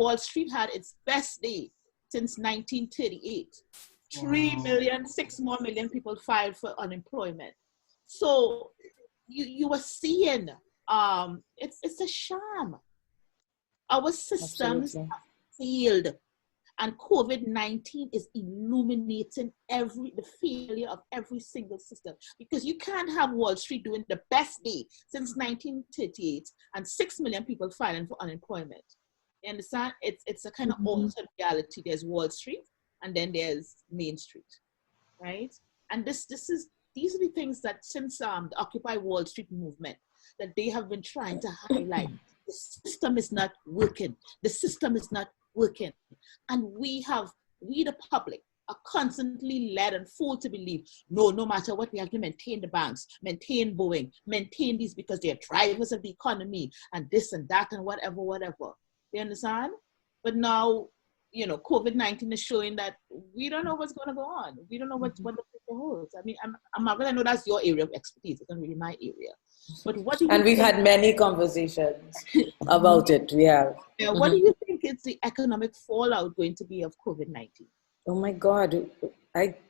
Wall Street had its best day since 1938. 6 more million people filed for unemployment. So you were seeing, it's a sham. Our systems have failed, and COVID-19 is illuminating the failure of every single system, because you can't have Wall Street doing the best day since 1938 and 6 million people filing for unemployment. You understand? It's a kind of altered reality. There's Wall Street, and then there's Main Street, right? And these are the things that since the Occupy Wall Street movement, that they have been trying to highlight. The system is not working. The system is not working. And we the public, are constantly led and fooled to believe, no matter what, we have to maintain the banks, maintain Boeing, maintain these because they're drivers of the economy and this and that and whatever. You understand? But now, COVID-19 is showing that we don't know what's going to go on. We don't know what the future holds. I mean, I'm not going to know that's your area of expertise. It's not really my area. But what do you And we've had many conversations about it. We have. Yeah, what do you think is the economic fallout going to be of COVID-19? Oh my God,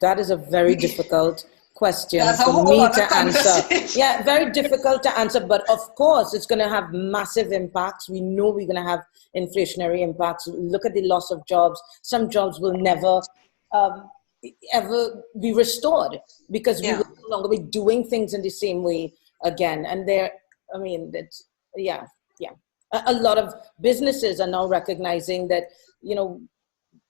that is a very difficult question for me to answer. Yeah, very difficult to answer, but of course it's going to have massive impacts. We know we're going to have inflationary impacts. Look at the loss of jobs. Some jobs will never ever be restored because we will no longer be doing things in the same way again. And a lot of businesses are now recognizing that,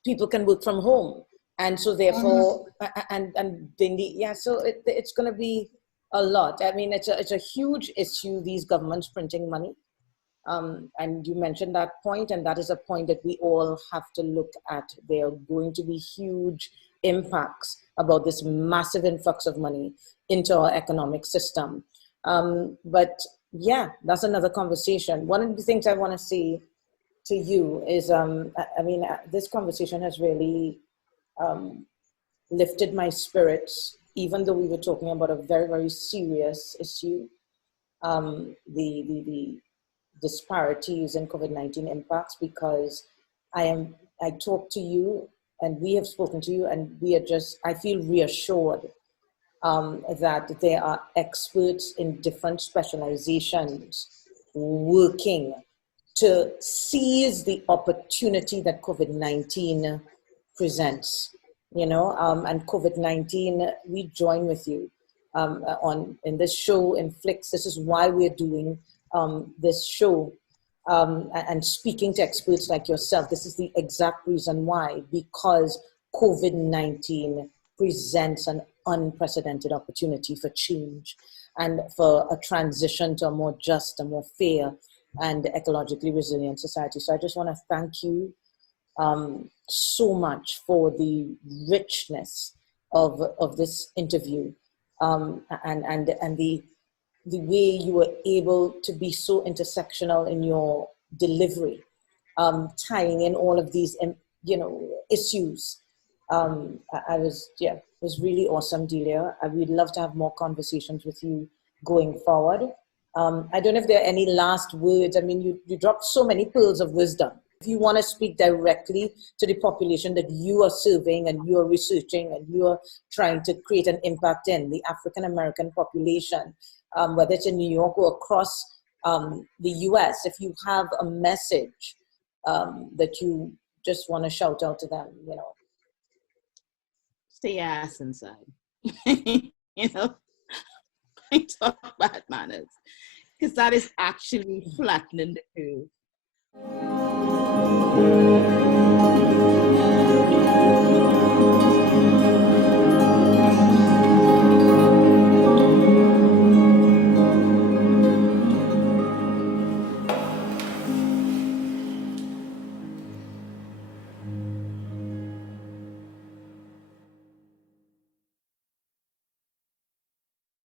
people can work from home. And so therefore, and they need, so it's going to be a lot. I mean, it's a huge issue, these governments printing money. And you mentioned that point, and that is a point that we all have to look at. There are going to be huge impacts about this massive influx of money into our economic system. But yeah, that's another conversation. One of the things I want to say to you is, this conversation has really lifted my spirits, even though we were talking about a very, very serious issue. The disparities in COVID-19 impacts, because I talk to you and we have spoken to you, and I feel reassured that there are experts in different specializations working to seize the opportunity that COVID-19 presents, and COVID-19, we join with you in this show in Flix. This is why we're doing this show and speaking to experts like yourself. This is the exact reason why, because COVID-19 presents an unprecedented opportunity for change and for a transition to a more just, a more fair and ecologically resilient society. So I just want to thank you so much for the richness of this interview and the way you were able to be so intersectional in your delivery, tying in all of these issues. It was really awesome, Delia. We'd love to have more conversations with you going forward. I don't know if there are any last words. I mean, you dropped so many pearls of wisdom. If you want to speak directly to the population that you are serving and you are researching and you are trying to create an impact in, the African-American population, whether it's in New York or across the US, if you have a message that you just want to shout out to them, Stay your ass inside. Talk bad manners, because that is actually flattening the curve.